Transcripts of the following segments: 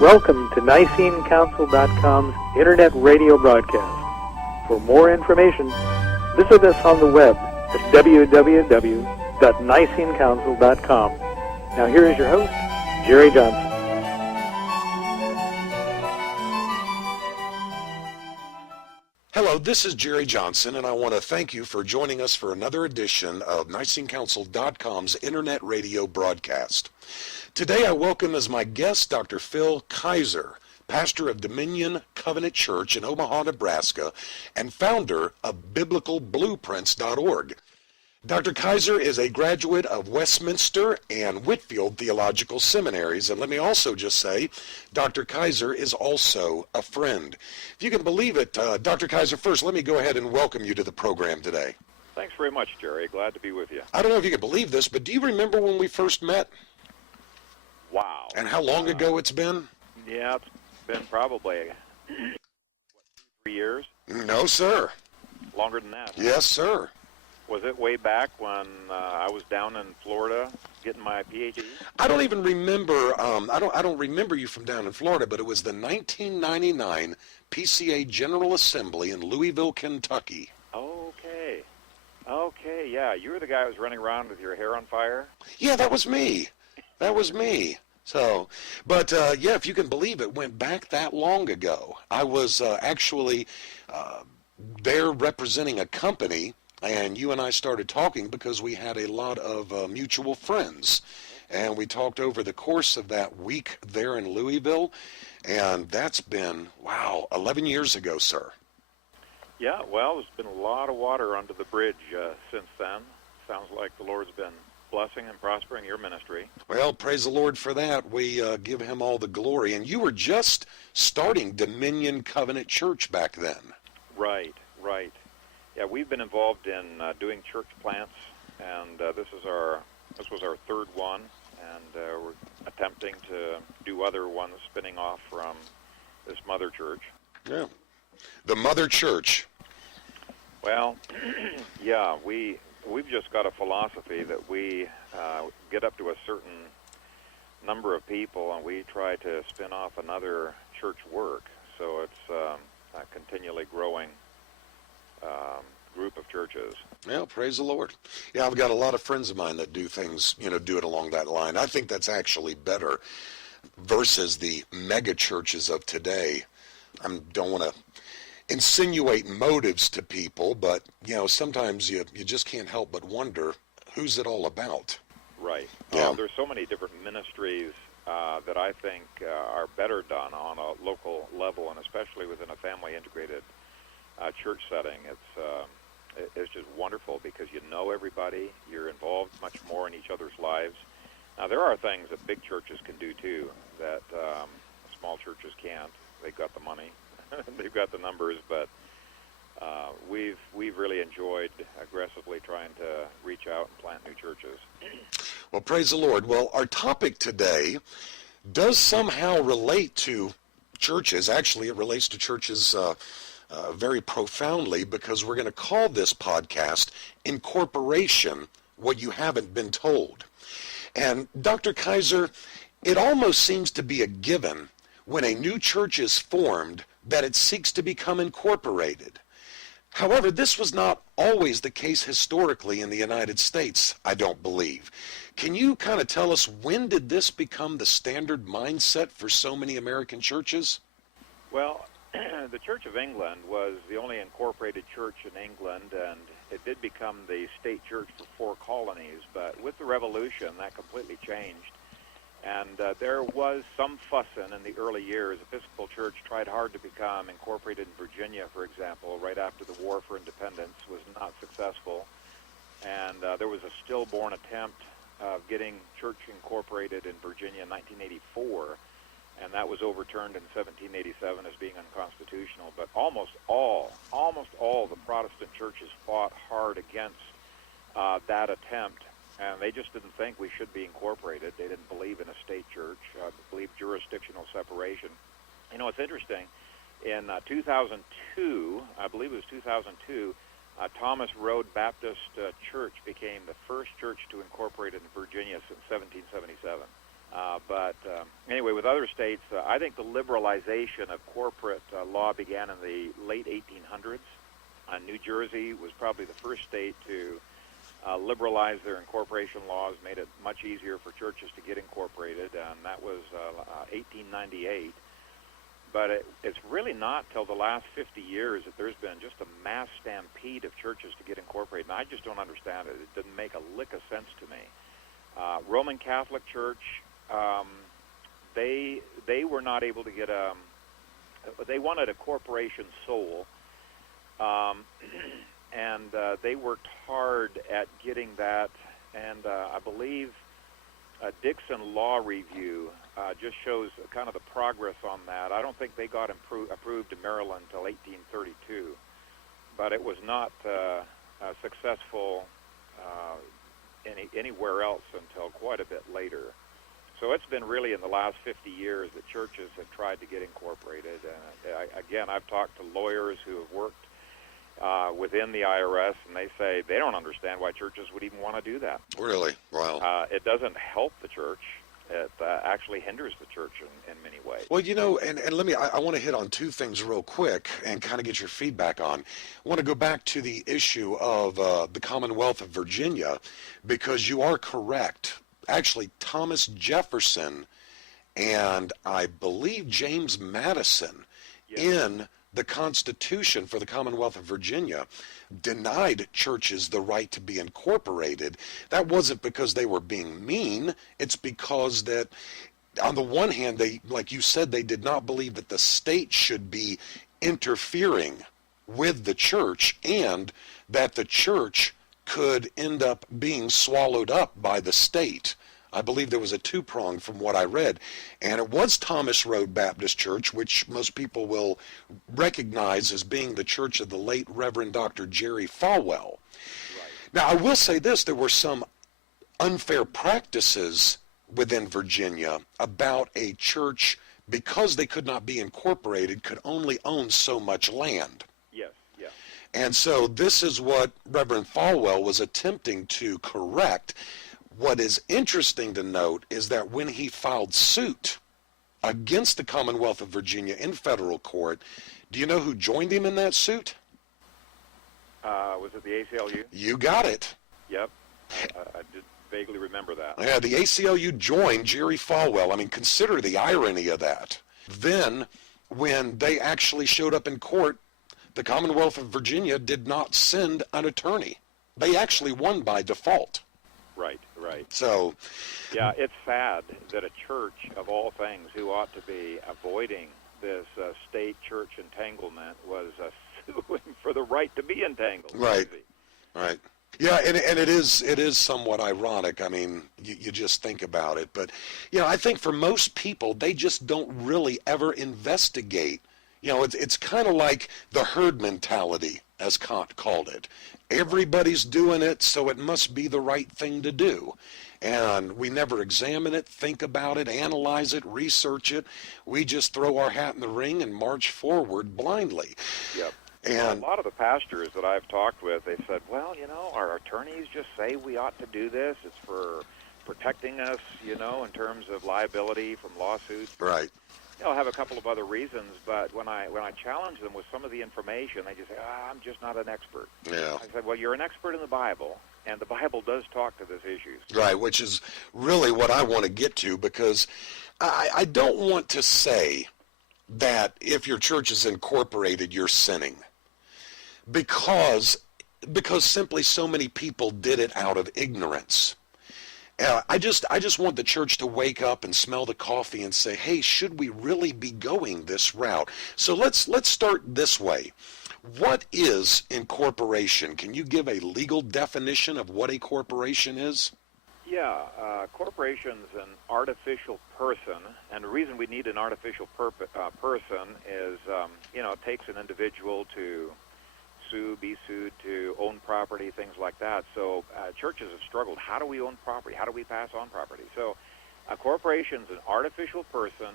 Welcome to NiceneCouncil.com's Internet radio broadcast. For more information, visit us on the web at www.NiceneCouncil.com. Now here is your host, Jerry Johnson. Hello, this is Jerry Johnson, and I want to thank you for joining us for another edition of NiceneCouncil.com's Internet radio broadcast. Today I welcome as my guest Dr. Phil Kayser, pastor of Dominion Covenant Church in Omaha, Nebraska, and founder of BiblicalBlueprints.org. Dr. Kayser is a graduate of Westminster and Whitfield Theological Seminaries, and let me also just say, Dr. Kayser is also a friend. If you can believe it, Dr. Kayser, first, let me go ahead and welcome you to the program today. Thanks very much, Jerry. Glad to be with you. I don't know if you can believe this, but do you remember when we first met? Wow. And how long ago it's been? Yeah, it's been probably, 3 years? No, sir. Longer than that. Yes, sir. Was it way back when I was down in Florida getting my PhD? I don't even remember. I don't remember you from down in Florida, but it was the 1999 PCA General Assembly in Louisville, Kentucky. Okay. Okay, yeah. You were the guy who was running around with your hair on fire? Yeah, that was me. That was me. So, but yeah, if you can believe it, went back that long ago. I was actually there representing a company. And you and I started talking because we had a lot of mutual friends. And we talked over the course of that week there in Louisville. And that's been, 11 years ago, sir. Yeah, well, there's been a lot of water under the bridge since then. Sounds like the Lord's been blessing and prospering your ministry. Well, praise the Lord for that. We give him all the glory. And you were just starting Dominion Covenant Church back then. Right, right. Yeah, we've been involved in doing church plants, and this was our third one, and we're attempting to do other ones spinning off from this mother church. Yeah, the mother church. Well, yeah, we've just got a philosophy that we get up to a certain number of people, and we try to spin off another church work. So it's a continually growing group of churches. Yeah, praise the Lord. Yeah, I've got a lot of friends of mine that do things, do it along that line. I think that's actually better versus the mega churches of today. I don't want to insinuate motives to people, but, sometimes you just can't help but wonder, who's it all about? Right. Yeah. There's so many different ministries that I think are better done on a local level, and especially within a family-integrated church setting. It's just wonderful because you know everybody. You're involved much more in each other's lives. Now, there are things that big churches can do, too, that small churches can't. They've got the money. They've got the numbers, but we've really enjoyed aggressively trying to reach out and plant new churches. Well, praise the Lord. Well, our topic today does somehow relate to churches. Actually, it relates to churches very profoundly, because we're going to call this podcast Incorporation, What You Haven't Been Told. And Dr. Kayser, it almost seems to be a given when a new church is formed that it seeks to become incorporated. However, this was not always the case historically in the United States, I don't believe. Can you kind of tell us, when did this become the standard mindset for so many American churches? Well, the Church of England was the only incorporated church in England, and it did become the state church for 4 colonies. But with the Revolution, that completely changed. And there was some fussing in the early years. Episcopal Church tried hard to become incorporated in Virginia, for example, right after the War for Independence, was not successful. And there was a stillborn attempt of getting church incorporated in Virginia in 1984. And that was overturned in 1787 as being unconstitutional. But almost all the Protestant churches fought hard against that attempt, and they just didn't think we should be incorporated. They didn't believe in a state church, believed jurisdictional separation. It's interesting. In 2002, I believe it was 2002, Thomas Road Baptist Church became the first church to incorporate in Virginia since 1777. Anyway, with other states, I think the liberalization of corporate law began in the late 1800s. New Jersey was probably the first state to liberalize their incorporation laws, made it much easier for churches to get incorporated, and that was 1898. But it's really not till the last 50 years that there's been just a mass stampede of churches to get incorporated, and I just don't understand it. It doesn't make a lick of sense to me. Roman Catholic Church, they were not able to get they wanted a corporation soul, and they worked hard at getting that, and I believe Dixon Law Review just shows kind of the progress on that. I don't think they got approved in Maryland until 1832, but it was not successful anywhere else until quite a bit later. So it's been really in the last 50 years that churches have tried to get incorporated. Again, I've talked to lawyers who have worked within the IRS, and they say they don't understand why churches would even want to do that. Really? Wow. It doesn't help the church. It actually hinders the church in many ways. Well, you know, and let me, I want to hit on two things real quick and kind of get your feedback on. I want to go back to the issue of the Commonwealth of Virginia, because you are correct. Actually, Thomas Jefferson and I believe James Madison, yes, in the Constitution for the Commonwealth of Virginia, denied churches the right to be incorporated. That wasn't because they were being mean. It's because that, on the one hand, they, like you said, they did not believe that the state should be interfering with the church, and that the church could end up being swallowed up by the state. I believe there was a two-prong from what I read. And it was Thomas Road Baptist Church, which most people will recognize as being the church of the late Reverend Dr. Jerry Falwell. right. Now, I will say this, there were some unfair practices within Virginia about a church, because they could not be incorporated, could only own so much land. Yes, yeah. And so this is what Reverend Falwell was attempting to correct. What is interesting to note is that when he filed suit against the Commonwealth of Virginia in federal court, do you know who joined him in that suit? Was it the ACLU? You got it. Yep. I did vaguely remember that. Yeah, the ACLU joined Jerry Falwell. I mean, consider the irony of that. Then, when they actually showed up in court, the Commonwealth of Virginia did not send an attorney. They actually won by default. Right, right. So, yeah, it's sad that a church, of all things, who ought to be avoiding this state-church entanglement, was suing for the right to be entangled. Right, right. Yeah, and it is somewhat ironic. I mean, you just think about it. But, you know, I think for most people, they just don't really ever investigate. You know, it's kind of like the herd mentality, as Kant called it. Everybody's doing it, so it must be the right thing to do. And we never examine it, think about it, analyze it, research it. We just throw our hat in the ring and march forward blindly. Yep. And a lot of the pastors that I've talked with, they said, well, you know, our attorneys just say we ought to do this. It's for protecting us, you know, in terms of liability from lawsuits. right. I'll have a couple of other reasons, but when I challenge them with some of the information, they just say, I'm just not an expert. Yeah. I said, well, you're an expert in the Bible, and the Bible does talk to these issues. Right, which is really what I want to get to, because I don't want to say that if your church is incorporated, you're sinning. Because simply so many people did it out of ignorance. I just want the church to wake up and smell the coffee and say, hey, should we really be going this route? So let's start this way. What is incorporation? Can you give a legal definition of what a corporation is? Yeah, corporation's an artificial person, and the reason we need an artificial person is, you know, it takes an individual to be sued, to own property, things like that. So churches have struggled. How do we own property? How do we pass on property? So a corporation is an artificial person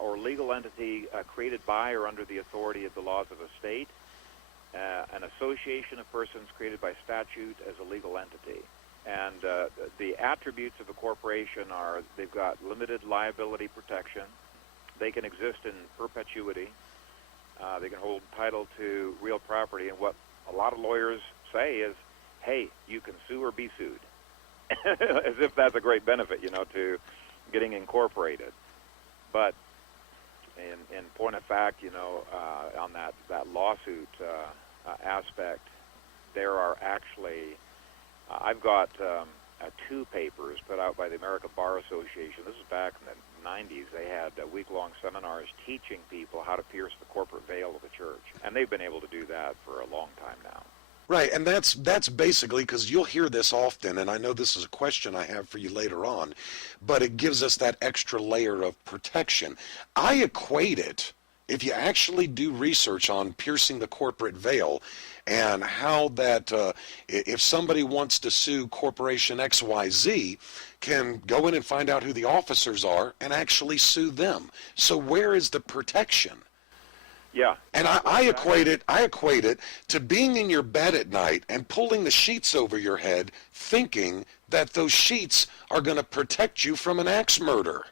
or legal entity created by or under the authority of the laws of a state, an association of persons created by statute as a legal entity. And the attributes of a corporation are they've got limited liability protection. They can exist in perpetuity. They can hold title to real property. And what a lot of lawyers say is, hey, you can sue or be sued. As if that's a great benefit, to getting incorporated. But in point of fact, on that lawsuit aspect, there are actually, I've got 2 papers put out by the American Bar Association. This is back in the 90s. They had week-long seminars teaching people how to pierce the corporate veil of the church. And they've been able to do that for a long time now. Right, and that's basically, because you'll hear this often, and I know this is a question I have for you later on, but it gives us that extra layer of protection. I equate it, if you actually do research on piercing the corporate veil, and how that if somebody wants to sue Corporation XYZ, can go in and find out who the officers are and actually sue them. So where is the protection? Yeah. And I equate it to being in your bed at night and pulling the sheets over your head, thinking that those sheets are going to protect you from an axe murder.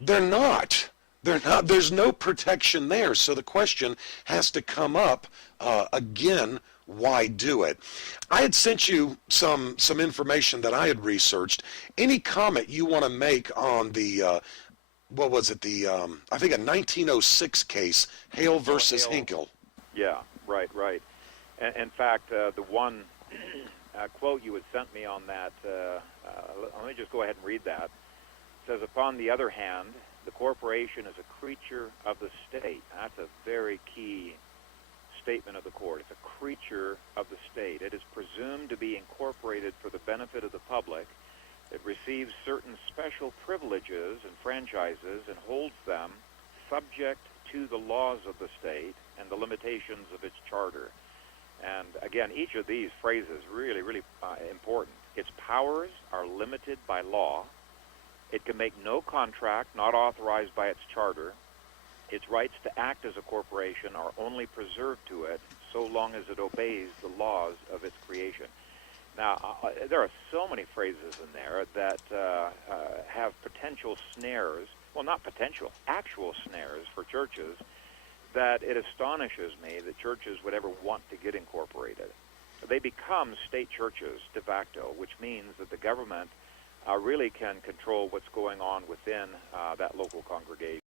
They're not. They're not. There's no protection there. So the question has to come up again. Why do it? I had sent you some information that I had researched. Any comment you want to make on the what was it, I think a 1906 case, Hale versus Hinkle. Yeah, right. In fact, the one quote you had sent me on that, let me just go ahead and read that. It says, upon the other hand, the corporation is a creature of the state. That's a very key statement of the court. It's a creature of the state. It is presumed to be incorporated for the benefit of the public. It receives certain special privileges and franchises and holds them subject to the laws of the state and the limitations of its charter. And again, each of these phrases really, really important. Its powers are limited by law. It can make no contract not authorized by its charter. Its rights to act as a corporation are only preserved to it so long as it obeys the laws of its creation. Now, there are so many phrases in there that have potential snares, well, not potential, actual snares for churches, that it astonishes me that churches would ever want to get incorporated. They become state churches de facto, which means that the government really can control what's going on within that local congregation.